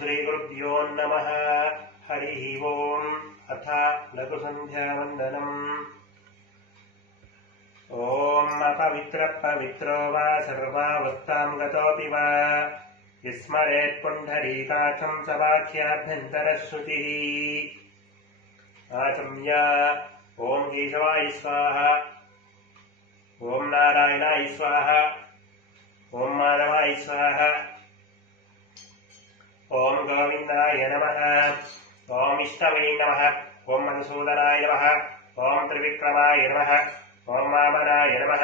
श्रीगुरुभ्यो नमः। हरिः ओम्। अथ लघुसन्ध्यावन्दनम्। ॐ अपवित्रपवित्रो वा सर्वावस्थां गतोऽपि वा विस्मरेत् पुण्डरीकाक्षं सवाक्याभ्यन्तरश्रुतिः। आचम्य ॐ केशवाय स्वाहा, ॐ नारायणाय स्वाहा, ॐ माधवाय स्वाहा, ॐ गोविन्दाय नमः, ॐ विष्णवे नमः, ॐ मधुसूदनाय नमः, ॐ त्रिविक्रमाय नमः, ॐ वामनाय नमः,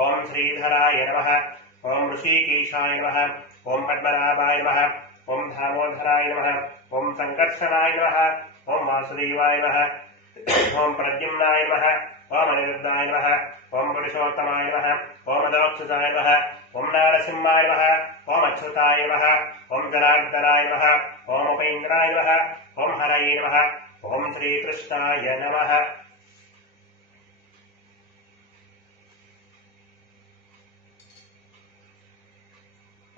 ॐ श्रीधराय नमः, ॐ ऋषिकेशाय नमः, ॐ पद्मनाभाय नमः, ॐ दामोदराय नमः, ॐ सङ्कर्षणाय नमः, ॐ वासुदेवाय नमः, ॐ प्रद्युम्नाय नमः, ॐ अनिरुद्धाय नमः, ॐ पुरुषोत्तमाय नमः, ॐ अदोक्षजाय नमः, ॐ नारसिंहाय नमः, ॐ अच्युताय नमः, ॐ जनार्दनाय नमः, ॐ उपेन्द्राय नमः, ॐ हरये नमः, ॐ श्रीकृष्णाय नमः।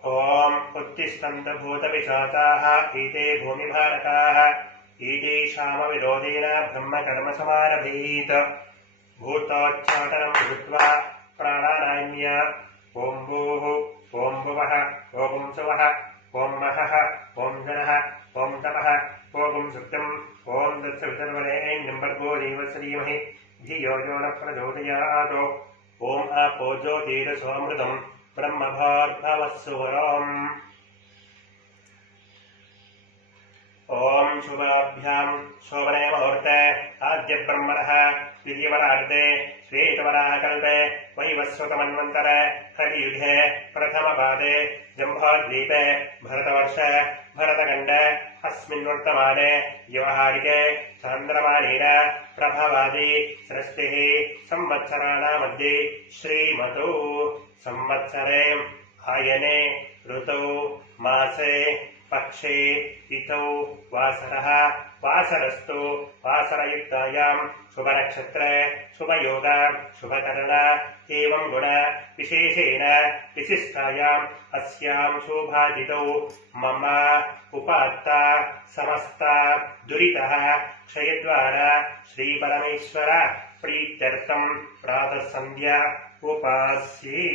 ॐ उत्तिष्ठन्तभूतपिशाचाः एते भूमिभारकाः एतेषामविरोधेन ब्रह्मकर्मसमारभेत। भूतोच्चाटनं कृत्वा प्राणानान्य ॐ भूः ॐ भुवः ॐ सुवः ॐ महः ॐ जनः ॐ तपः ॐ सत्यम् ॐ तत्सवितर्वरेण्यं भर्गो देवस्य धीमहि धियो यो न प्रचोदयात्। ॐ आपो ज्योतिरसोऽमृतम् ब्रह्मभोर्भवस्सुवरम्। ॐ शुभाभ्याम् शोभने मुहूर्ते आद्यब्रह्मणः द्वितीयवरार्धे श्वेतवराहकल्पे वैवस्वतमन्वन्तरे कलियुगे प्रथमपादे जम्बोद्वीपे भरतवर्षे भरतखण्डे अस्मिन् वर्तमाने व्यवहारिके चान्द्रमानेन प्रभवादि सृष्टिः संवत्सराणामध्ये श्रीमतौ संवत्सरे आयने ऋतौ मासे पक्षे तिथौ वासरः वासरस्तु वासरयुक्तायाम् शुभनक्षत्रे शुभयोग शुभकरण एवं गुण विशेषेण विशिष्टायाम् अस्याम् शोभातिथौ मम उपात्ता समस्ता दुरितः क्षयद्वारा श्रीपरमेश्वर प्रीत्यर्थम् प्रातः सन्ध्या उपास्ये।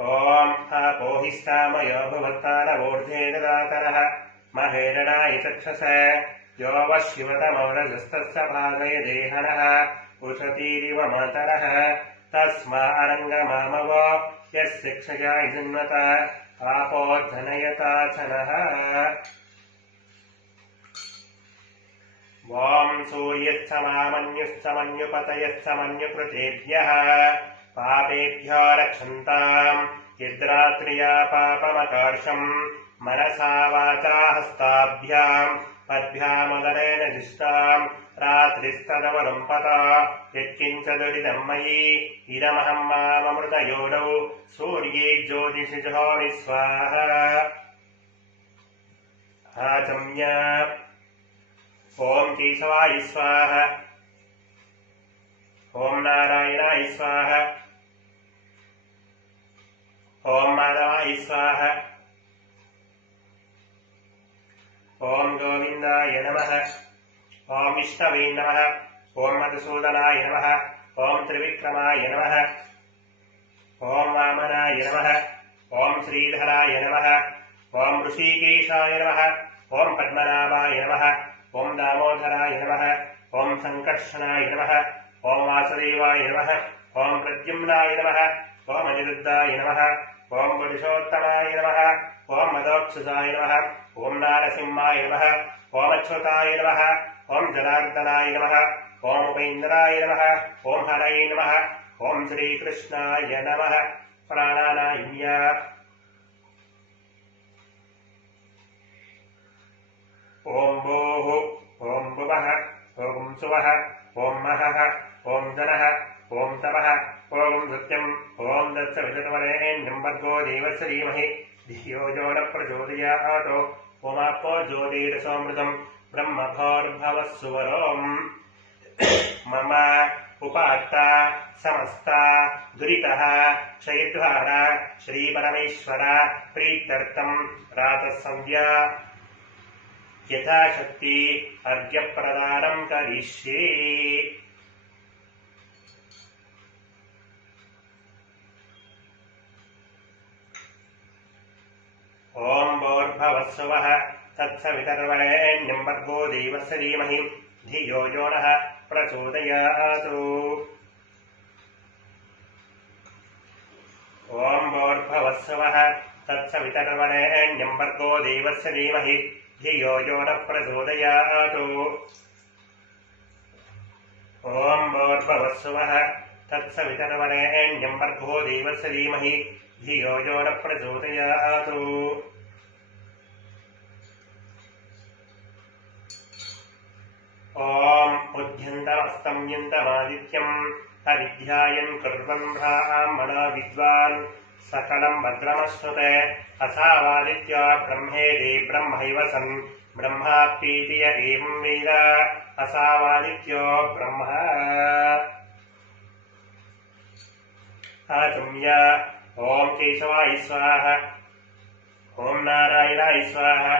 ॐ आपोहिष्ठामयो भुवत्तानवोर्ध्वे ददातरः महेरणाय चक्षसे यो वशिवतमौरजस्तस्य भागय देहनः उषतीरिव मातरः तस्मा अरङ्गमामव यस्य क्षयाय जन्मत आपोद्धनयता च नः। ॐ सूर्यश्च मामन्युश्च मन्युपतयश्च मन्युकृतेभ्यः पापेभ्यो रक्षन्ताम् यद्रात्र्या पापमकर्षम् मनसा वाचा हस्ताभ्याम् पद्भ्यामुदरेण जिष्टाम् रात्रिस्तदवरुम्पत यत्किञ्च दुरिदम् मयि इदमहम् माममृतयोनौ सूर्ये ज्योतिषि जोनि स्वाहा। आचम्य ॐ केशवाय स्वाहा, ॐ नारायणाय स्वाहा, ॐ माधवाय स्वाहा, ॐ गोविन्दाय नमः, ॐ विष्णवे नमः, ॐ मधुसूदनाय नमः, ॐ त्रिविक्रमाय नमः, ॐ वामनाय नमः, ॐ श्रीधराय नमः, ॐ ऋषिकेशाय नमः, ॐ पद्मनाभाय नमः, ॐ दामोदराय नमः, ॐ सङ्कर्षणाय नमः, ॐ वासुदेवाय नमः, ॐ प्रद्युम्नाय नमः, ॐ अनिरुद्धाय नमः, ॐ पुरुषोत्तमाय नमः, ॐ अदोक्षजाय नमः, ॐ नारसिंहाय नमः, ॐ अच्युताय नमः, ॐ जनार्दनाय नमः, ॐ उपेन्द्राय नमः, ॐ हरये नमः, ॐ श्रीकृष्णाय नमः। प्राणानायम्य ॐ भूः ॐ भुवः ॐ सुवः ॐ महः ॐ जनः ॐ तपः ॐ सत्यम् ॐ तत्सवितर्वरेण्यं भर्गो देवस्य धीमहि धियो यो न प्रचोदयात्। ओमापो ज्योतिरसोऽमृतम् ब्रह्मभोर्भवस्सुवरोम्। मम उपात्ता समस्त दुरितः क्षयद्वारा श्रीपरमेश्वर प्रीत्यर्थं प्रातः संध्या यथाशक्ति अर्घ्यप्रदानं करिष्ये। ओम भूर्भुवस्सुवः तत्सवितर्वरेण्यं भर्गो देवस्य धीमहि धियो यो नः प्रचोदयातु। ओम भूर्भुवस्सुवः तत्सवितर्वरेण्यं भर्गो देवस्य धीमहि धियो यो नः प्रचोदयातु। ओम भूर्भुवस्सुवः तत्सवितर्वरेण्यं भर्गो देवस्य धीमहि धियो यो नः प्रचोदयातु। ओम उद्यन्तमस्तम्यन्तमादित्यम् अविद्यायन् कुर्वन् ब्राह्मणो विद्वान् सकलं भद्रमश्नुते असावादित्य ब्रह्मेति ब्रह्मैव सन् ब्रह्माप्तीति य एवं वेद असावादित्यो ब्रह्म। आचम्य ओम केशवाय स्वाहा ओम नारायणाय स्वाहा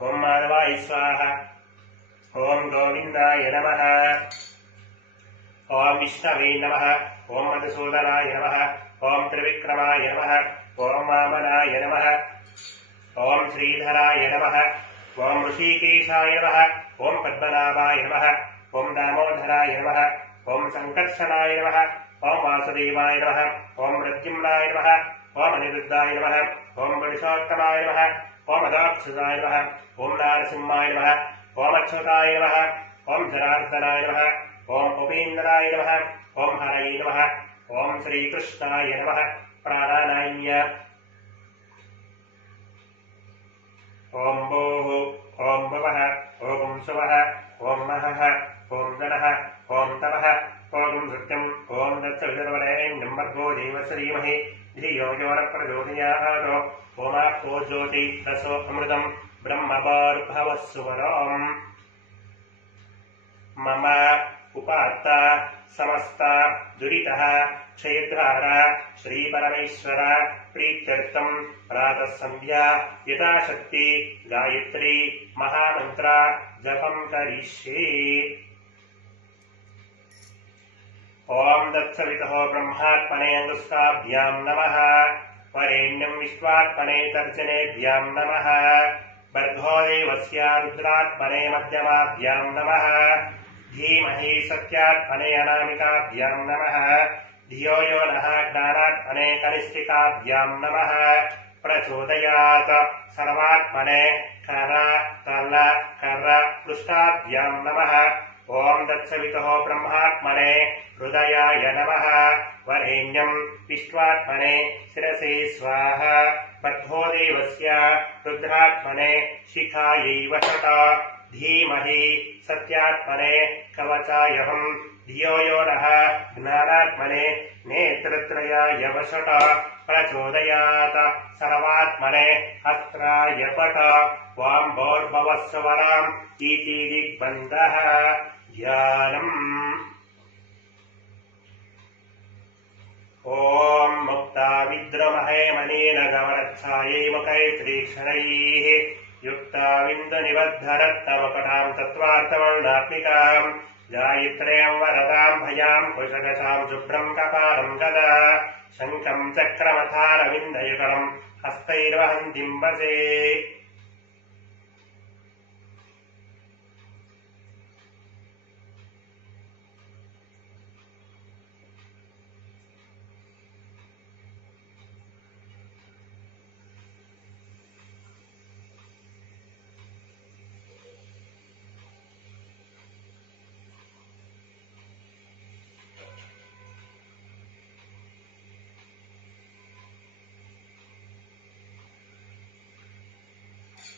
ओम माधवाय स्वाहा ओम गोविंदाय नमः ओम विष्णवे नमः ओम मधुसूदनाय नमः ओम त्रिविक्रमाय नमः ओम वामनाय नमः ओम श्रीधराय नमः ओम ऋषिकेशाय नमः ओम पद्मनाभाय नमः ओम दामोदराय नमः ओम संकर्षणाय नमः ओम वासुदेवाय नमः ओम प्रद्युम्नाय नमः ओम अनिरुद्धाय नमः ओम पुरुषोत्तमाय नमः ओम अदाक्षसाय नमः ओम नारसिंहाय नमः ओम अच्युताय नमः ओम जनार्दनाय नमः ओम उपेन्द्राय नमः ओम हरये नमः ओम श्रीकृष्णाय नमः प्राणानाय ओम भूः ओम भुवः ओम सुवः ओम महः ओम गणः ओम तपः ओम सत्यम् ओम तत्सवितर्वरेण्यं भर्गो देवस्य धीमहि धियो यो नः प्रचोदयात्। ओमाप्तो ज्योति रसो अमृतम् ब्रह्मभूर्भुवस्सुवरोम् मम उपात्ता समस्त दुरितः क्षयद्वारा श्रीपरमेश्वर प्रीत्यर्थं प्रातः संध्या यथाशक्ति गायत्री महामन्त्र जपं करिष्ये। ओम तत्सवितुः ब्रह्मात्मने अंगुष्ठाभ्यां नमः वरेण्यं विश्वात्मने तर्जनेभ्यां नमः भर्गो देवस्य रुद्रात्मने मध्यमाभ्यां नमः धीमहि सत्यात्मने अनामिकाभ्यां नमः धियो यो नः ज्ञानात्मने कनिष्ठिकाभ्यां नमः प्रचोदयात् सर्वात्मने कर तल कर पृष्ठाभ्यां नमः। ओम तत्सवितुः ब्रह्मात्मने हृदयाय नमः वरेण्यं विश्वात्मने शिरसे स्वाहा भर्गो देवस्य रुद्रात्मने शिखायै वषट धीमहि सत्यात्मने कवचायहं धियो यो नः ज्ञानात्मने नेत्रत्रयाय वषट प्रचोदयात् सर्वात्मने हस्त्राय पट वां भूर्भुवस्सुवराम् इति दिग्बन्धः ध्यानम्। ओम मुक्ता विद्रमहे मनेन गवरच्छायै मुखैस्त्रीक्षणैः युक्ता विन्दुनिबद्धरत्नमकटां तत्त्वार्थवर्णात्मिकां गायत्र्यां वरदां भयां कुशलशां शुभ्रं कपालं गदा शङ्खं चक्रमथारविन्दयुगलं हस्तैर्वहन्तीं वसे।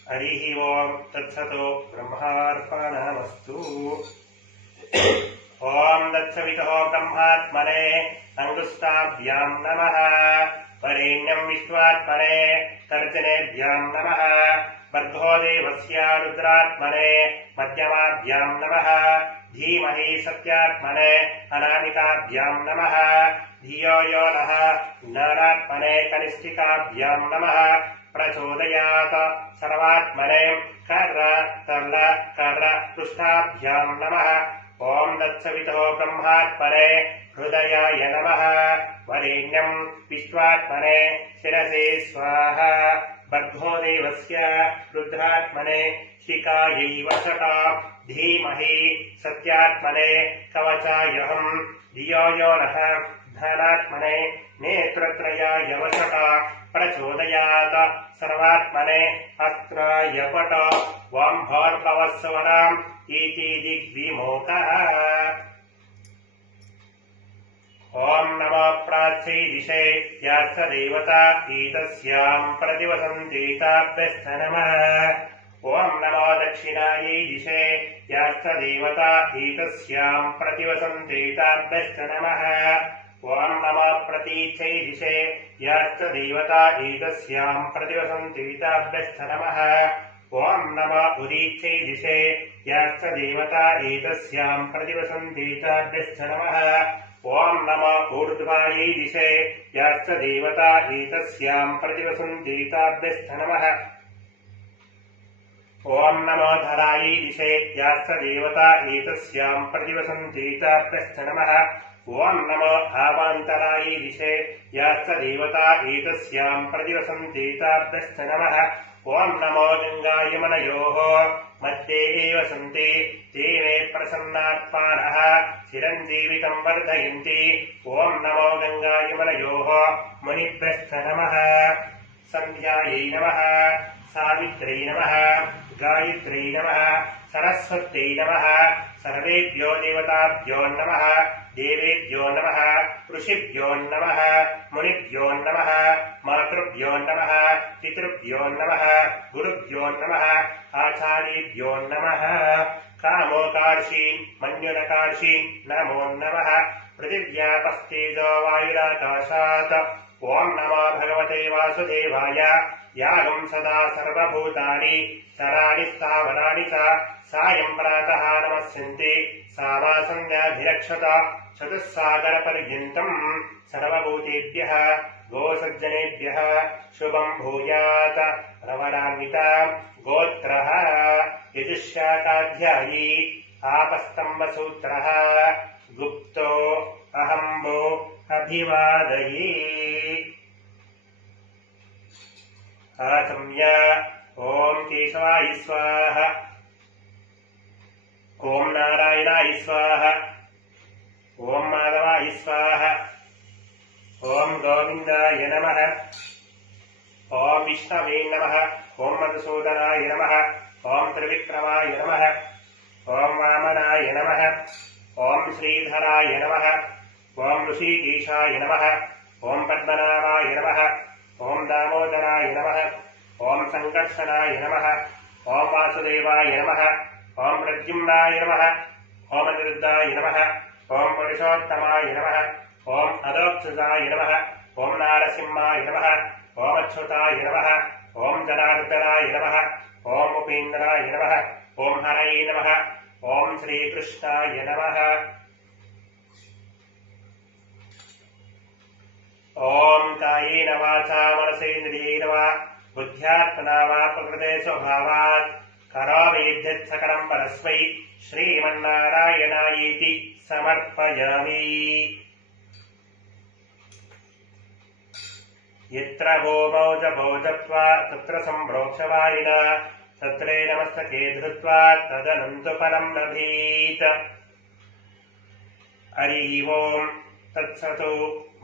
हरिः ओम तत्सतो ब्रह्मार्पणमस्तु। ओम तत्सवितुः ब्रह्मात्मने अंगुष्ठाभ्यां नमः वरेण्यं विश्वात्मने तर्जनेभ्यां नमः भर्गो देवस्य रुद्रात्मने मध्यमाभ्यां नमः धीमहि सत्यात्मने अनामिकाभ्यां नमः धियो यो नः ज्ञानात्मने कनिष्ठिकाभ्यां नमः प्रचोदयात् सर्वात्मने कर तल कर पृष्ठाभ्यां नमः ओम तत्सवितो ब्रह्मात्मने हृदयाय नमः वरेण्यं विश्वात्मने शिरसे स्वाहा भर्गो देवस्य रुद्रात्मने शिखायै वसता धीमहि सत्यात्मने कवचायहं धियो यो नः धनात्मने नेत्रत्रयाय वसता प्रचोदयात् सर्वात्मने अस्त्राय पट वां भार्गवस्वराम् इति दिग्विमोकः ओम नमो प्राच्यै दिशे याश्च देवता एतस्यां प्रतिवसन्ति ताभ्यश्च नमः ओम नमो दक्षिणायै दिशे याश्च देवता एतस्यां प्रतिवसन्ति ताभ्यश्च नमः ओम नमो प्रतीच्यै दिशे याश्च देवता एतस्यां प्रतिवसन्ति ताभ्यश्च नमः ओम नमो उदीच्यै दिशे याश्च देवता एतस्यां प्रतिवसन्ति ताभ्यश्च नमः ओम नमो ऊर्ध्वायै दिशे याश्च देवता एतस्यां प्रतिवसन्ति ताभ्यश्च नमः ओम नमो धरायै दिशे याश्च देवता एतस्यां प्रतिवसन्ति ताभ्यश्च नमः ओम नमो आवान्तरायै दिशे याश्च देवता एतस्यां प्रतिवसन्ति ताभ्यश्च नमः ओम नमो गंगायमनयोः मध्ये एव सन्ति ते मे प्रसन्नात्मानः चिरञ्जीवितं वर्धयन्ति ओम नमो गंगायमनयोः मुनिभ्यश्च नमः सन्ध्यायै नमः सावित्र्यै नमः गायत्र्यै नमः सरस्वत्यै नमः सर्वेभ्यो देवताभ्यो नमः देवेभ्यो नमः ऋषिभ्यो नमः मुनिभ्यो नमः मातृभ्यो नमः पितृभ्यो नमः गुरुभ्यो नमः आचार्येभ्यो नमः कामोकार्षी मन्युनकार्षी नमो नमः पृथिव्यापस्तेजो वायुराकाशात् ओम नमो भगवते वासुदेवाय यागं सदा सर्वभूतानि चराणि स्थावराणि च सायं प्रातः नमस्यन्ति सा वा सन्ध्याभिरक्षत चतुस्सागरपर्यन्तं सर्वभूतेभ्यः गोसज्जनेभ्यः शुभं भूयात् रवरान्विता गोत्रः यजुःशाकाध्यायी आपस्तम्भसूत्रः गुप्तो अहम्बो अभिवादये आचम्य ओम केशवाय स्वाहा ओम नारायणाय स्वाहा ओम माधवाय स्वाहा ओम गोविंदाय नमः ओम विष्णवे नमः ओम मधुसूदनाय नमः ओम त्रिविक्रमाय नमः ओम वामनाय नमः ओम श्रीधराय नमः ओम ऋषिकेशाय नमः ओम पद्मनाभाय नमः ओम दामोदराय नमः ओम संकर्षणाय नमः ओम वासुदेवाय नमः ओम प्रद्युम्नाय नमः ओम अनिरुद्धाय नमः ओम पुरुषोत्तमाय नमः ओम अदोक्षजाय नमः ओम नारसिंहाय नमः ओम अच्युताय नमः ओम जनार्दनाय नमः ओम उपेन्द्राय नमः ओम हरये नमः ओम श्रीकृष्णाय नमः ओम कायेन वाचा मनसेन्द्रियेण वा बुद्ध्यात्मना वा प्रकृते स्वभावात् करोमि यद्यत् सकलं परस्मै श्रीमन्नारायणायेति समर्पयामि। यत्र भूमौ च भोजत्वा तत्र सम्प्रोक्षवारिणा तत्रेणमस्तके धृत्वा तदनन्तु फलं लभेत्। हरि ओम् तत्सतु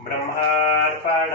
ब्रह्मार्पणमस्तु।